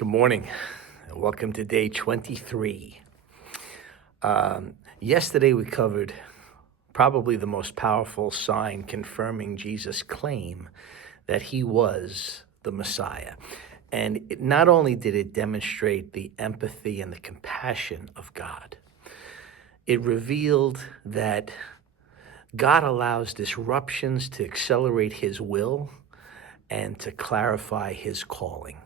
Good morning. Welcome to day 23. Yesterday we covered probably the most powerful sign confirming Jesus' claim that he was the Messiah. And not only did it demonstrate the empathy and the compassion of God, it revealed that God allows disruptions to accelerate his will and to clarify his calling.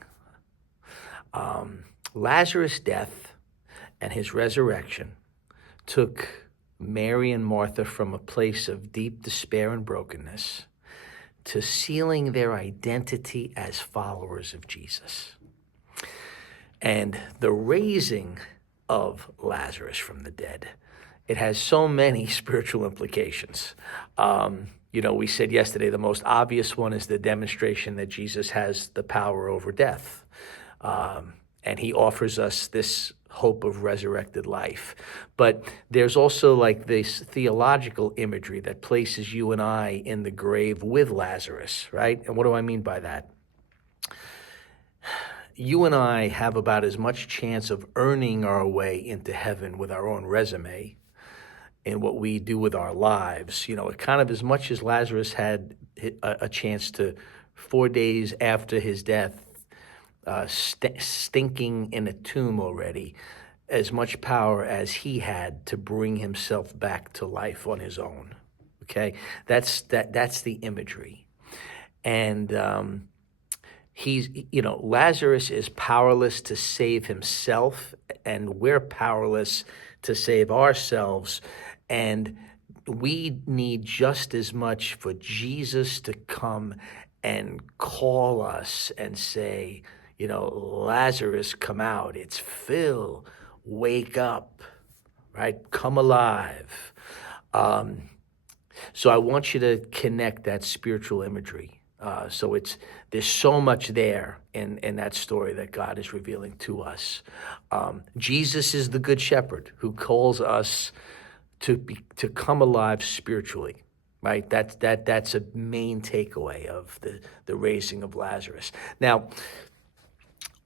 Lazarus' death and his resurrection took Mary and Martha from a place of deep despair and brokenness to sealing their identity as followers of Jesus. And the raising of Lazarus from the dead, it has so many spiritual implications. We said yesterday the most obvious one is the demonstration that Jesus has the power over death. And he offers us this hope of resurrected life. But there's also like this theological imagery that places you and I in the grave with Lazarus, right? And what do I mean by that? You and I have about as much chance of earning our way into heaven with our own resume in what we do with our lives. Kind of as much as Lazarus had a chance to, 4 days after his death, stinking in a tomb already, as much power as he had to bring himself back to life on his own. Okay, that's the imagery. And Lazarus is powerless to save himself, and we're powerless to save ourselves. And we need just as much for Jesus to come and call us and say, Lazarus, come out. It's Phil. Wake up, right? Come alive. So I want you to connect that spiritual imagery. There's so much there in that story that God is revealing to us. Jesus is the good shepherd who calls us to come alive spiritually. Right, that's a main takeaway of the raising of Lazarus. Now,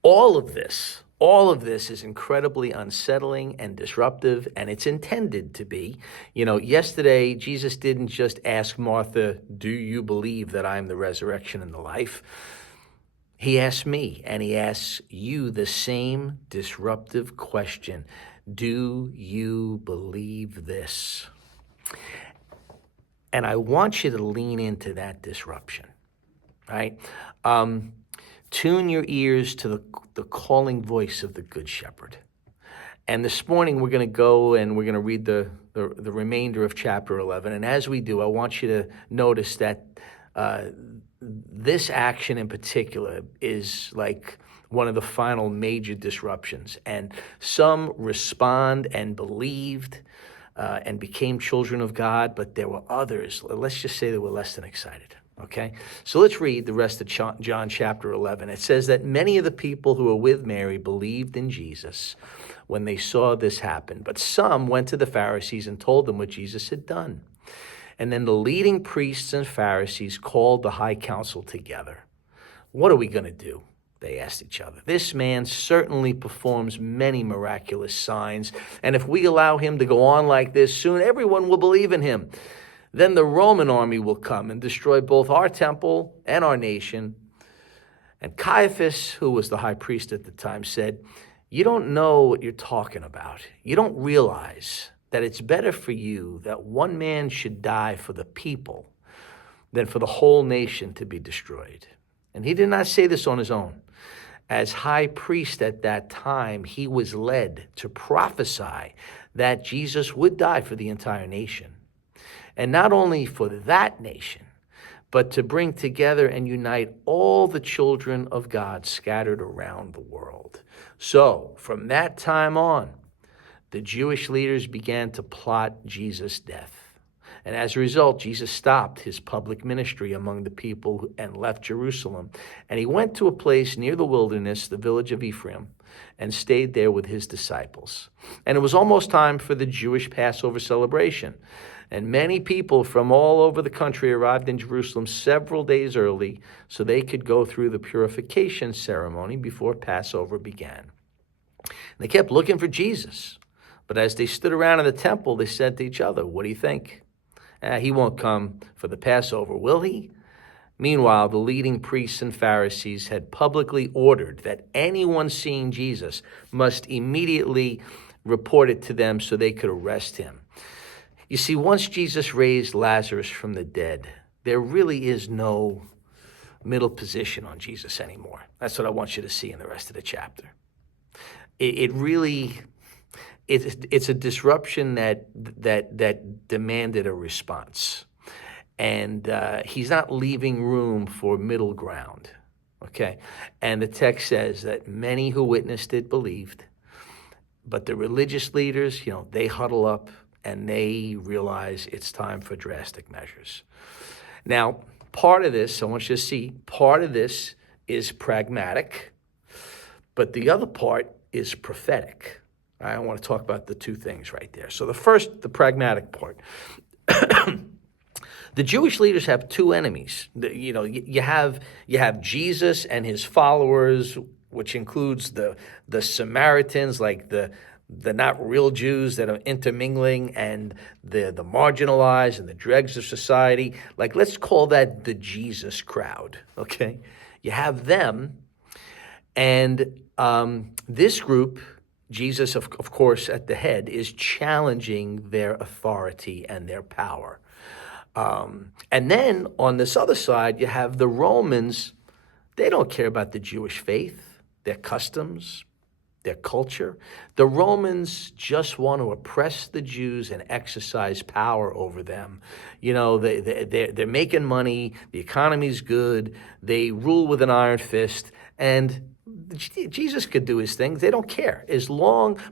all of this is incredibly unsettling and disruptive, and it's intended to be. Yesterday, Jesus didn't just ask Martha, do you believe that I'm the resurrection and the life? He asked me, and he asks you the same disruptive question. Do you believe this? And I want you to lean into that disruption, right? Tune your ears to the calling voice of the Good Shepherd. And this morning we're going to go and we're going to read the remainder of chapter 11. And as we do, I want you to notice that this action in particular is like one of the final major disruptions. And some respond and believed and became children of God, but there were others, let's just say they were less than excited. Okay, so let's read the rest of John chapter 11. It says that many of the people who were with Mary believed in Jesus when they saw this happen, but some went to the Pharisees and told them what Jesus had done. And then the leading priests and Pharisees called the high council together. What are we going to do? They asked each other. This man certainly performs many miraculous signs, and if we allow him to go on like this, soon everyone will believe in him. Then the Roman army will come and destroy both our temple and our nation. And Caiaphas, who was the high priest at the time, said, you don't know what you're talking about. You don't realize that it's better for you that one man should die for the people than for the whole nation to be destroyed. And he did not say this on his own. As high priest at that time, he was led to prophesy that Jesus would die for the entire nation. And not only for that nation, but to bring together and unite all the children of God scattered around the world. So, from that time on, the Jewish leaders began to plot Jesus' death. And as a result, Jesus stopped his public ministry among the people and left Jerusalem. And he went to a place near the wilderness, the village of Ephraim, and stayed there with his disciples. And it was almost time for the Jewish Passover celebration. And many people from all over the country arrived in Jerusalem several days early so they could go through the purification ceremony before Passover began. And they kept looking for Jesus. But as they stood around in the temple, they said to each other, "What do you think? He won't come for the Passover, will he?" Meanwhile, the leading priests and Pharisees had publicly ordered that anyone seeing Jesus must immediately report it to them so they could arrest him. You see, once Jesus raised Lazarus from the dead, there really is no middle position on Jesus anymore. That's what I want you to see in the rest of the chapter. It's a disruption that demanded a response. And he's not leaving room for middle ground, okay? And the text says that many who witnessed it believed, but the religious leaders, they huddle up and they realize it's time for drastic measures. Now, part of this, I want you to see, part of this is pragmatic, but the other part is prophetic. I want to talk about the two things right there. So the pragmatic part. The Jewish leaders have two enemies. You have Jesus and his followers, which includes the Samaritans, like the not real Jews that are intermingling, and the marginalized and the dregs of society. Like, let's call that the Jesus crowd, okay? You have them, and this group, Jesus, of course, at the head, is challenging their authority and their power. And then on this other side, you have the Romans. They don't care about the Jewish faith, their customs, their culture. The Romans just want to oppress the Jews and exercise power over them. They're making money. The economy's good. They rule with an iron fist. And Jesus could do his things. They don't care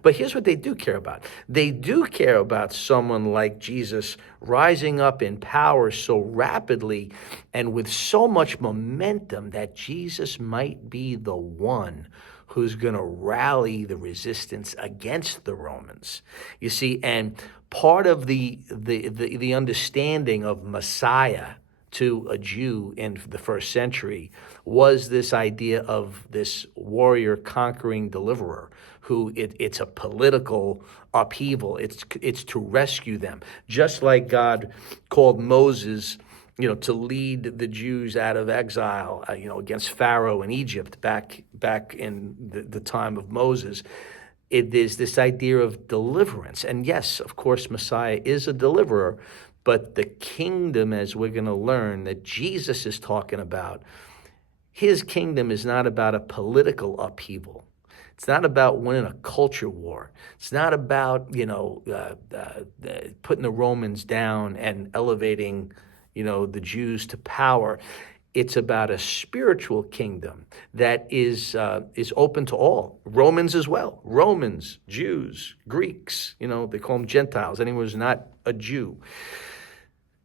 but here's what they do care about. They do care about someone like Jesus rising up in power so rapidly and with so much momentum that Jesus might be the one who's going to rally the resistance against the Romans. You see, and part of the understanding of Messiah to a Jew in the first century was this idea of this warrior conquering deliverer who it's a political upheaval. It's to rescue them. Just like God called Moses, to lead the Jews out of exile, against Pharaoh in Egypt back in the time of Moses. It is this idea of deliverance. And yes, of course, Messiah is a deliverer, but the kingdom, as we're going to learn, that Jesus is talking about, his kingdom is not about a political upheaval. It's not about winning a culture war. It's not about, putting the Romans down and elevating, the Jews to power. It's about a spiritual kingdom that is open to all. Romans as well. Romans, Jews, Greeks, they call them Gentiles. Anyone who's not a Jew.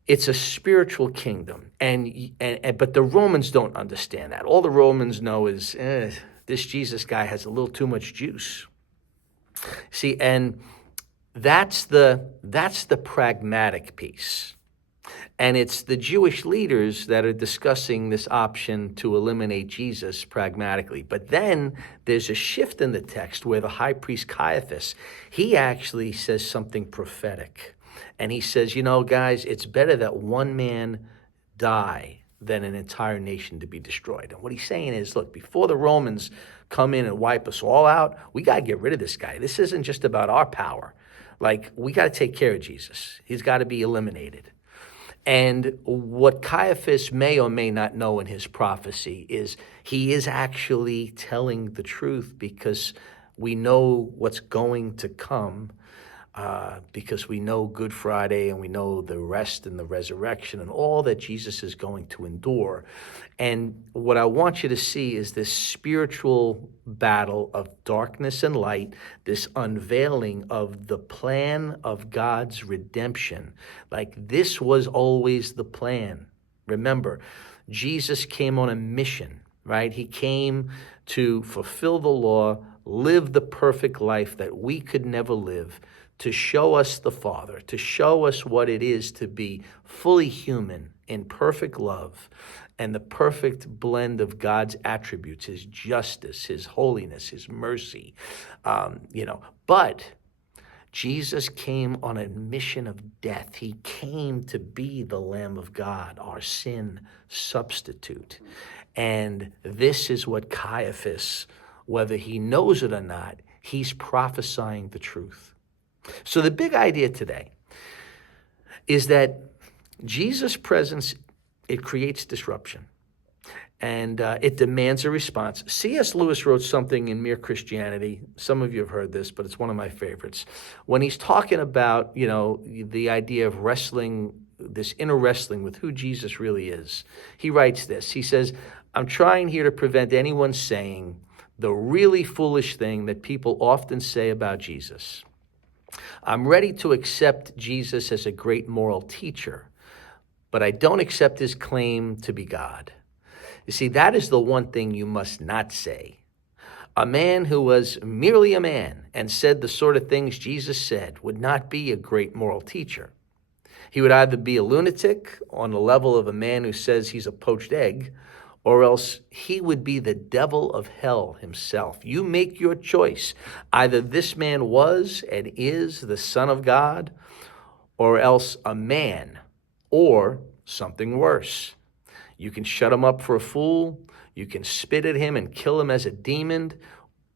It's a spiritual kingdom, but the Romans don't understand that. All the Romans know is this Jesus guy has a little too much juice. See, and that's the pragmatic piece, and it's the Jewish leaders that are discussing this option to eliminate Jesus pragmatically. But then there's a shift in the text where the high priest Caiaphas, he actually says something prophetic. And he says, guys, it's better that one man die than an entire nation to be destroyed. And what he's saying is, look, before the Romans come in and wipe us all out, we got to get rid of this guy. This isn't just about our power. Like, we got to take care of Jesus. He's got to be eliminated. And what Caiaphas may or may not know in his prophecy is he is actually telling the truth, because we know what's going to come. Because we know Good Friday and we know the rest and the resurrection and all that Jesus is going to endure. And what I want you to see is this spiritual battle of darkness and light, this unveiling of the plan of God's redemption. Like, this was always the plan. Remember, Jesus came on a mission, right? He came to fulfill the law, live the perfect life that we could never live, to show us the Father, to show us what it is to be fully human in perfect love and the perfect blend of God's attributes, his justice, his holiness, his mercy. But Jesus came on a mission of death. He came to be the Lamb of God, our sin substitute. And this is what Caiaphas, whether he knows it or not, he's prophesying the truth. So the big idea today is that Jesus' presence, it creates disruption. And it demands a response. C.S. Lewis wrote something in Mere Christianity. Some of you have heard this, but it's one of my favorites. When he's talking about, the idea of wrestling, this inner wrestling with who Jesus really is, he writes this. He says, I'm trying here to prevent anyone saying the really foolish thing that people often say about Jesus. I'm ready to accept Jesus as a great moral teacher, but I don't accept his claim to be God. You see, that is the one thing you must not say. A man who was merely a man and said the sort of things Jesus said would not be a great moral teacher. He would either be a lunatic on the level of a man who says he's a poached egg, or else he would be the devil of hell himself. You make your choice. Either this man was and is the Son of God, or else a man, or something worse. You can shut him up for a fool, you can spit at him and kill him as a demon,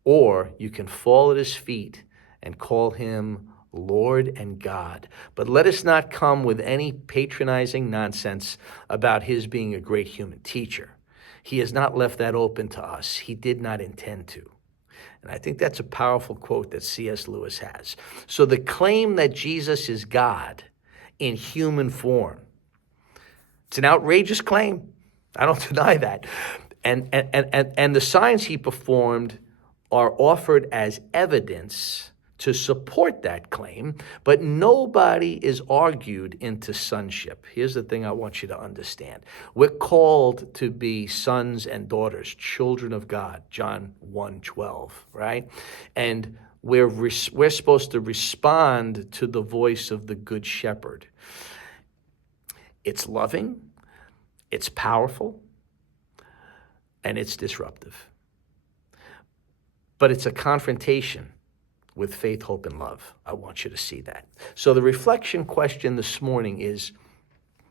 or you can fall at his feet and call him Lord and God. But let us not come with any patronizing nonsense about his being a great human teacher. He has not left that open to us. He did not intend to. And I think that's a powerful quote that C.S. Lewis has. So the claim that Jesus is God in human form, it's an outrageous claim. I don't deny that. And the signs he performed are offered as evidence to support that claim, but nobody is argued into sonship. Here's the thing I want you to understand. We're called to be sons and daughters, children of God, John 1:12, right? And we're supposed to respond to the voice of the Good Shepherd. It's loving, it's powerful, and it's disruptive. But it's a confrontation with faith, hope, and love. I want you to see that. So the reflection question this morning is,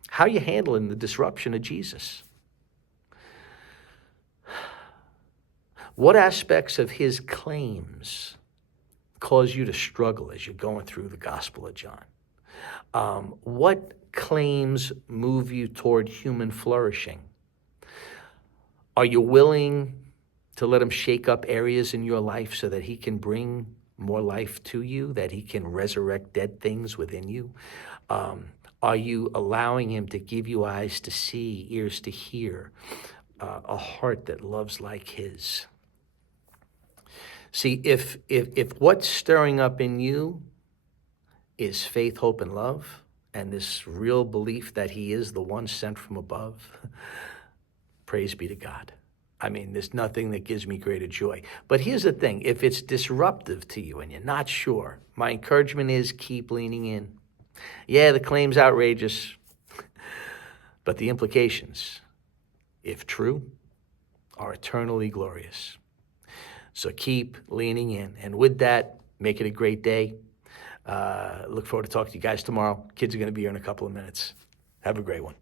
how are you handling the disruption of Jesus? What aspects of his claims cause you to struggle as you're going through the Gospel of John? What claims move you toward human flourishing? Are you willing to let him shake up areas in your life so that he can bring more life to you, that he can resurrect dead things within you? Are you allowing him to give you eyes to see, ears to hear, a heart that loves like his? See, if what's stirring up in you is faith, hope, and love, and this real belief that he is the one sent from above, praise be to God. I mean, there's nothing that gives me greater joy. But here's the thing. If it's disruptive to you and you're not sure, my encouragement is keep leaning in. Yeah, the claim's outrageous, but the implications, if true, are eternally glorious. So keep leaning in. And with that, make it a great day. Look forward to talking to you guys tomorrow. Kids are going to be here in a couple of minutes. Have a great one.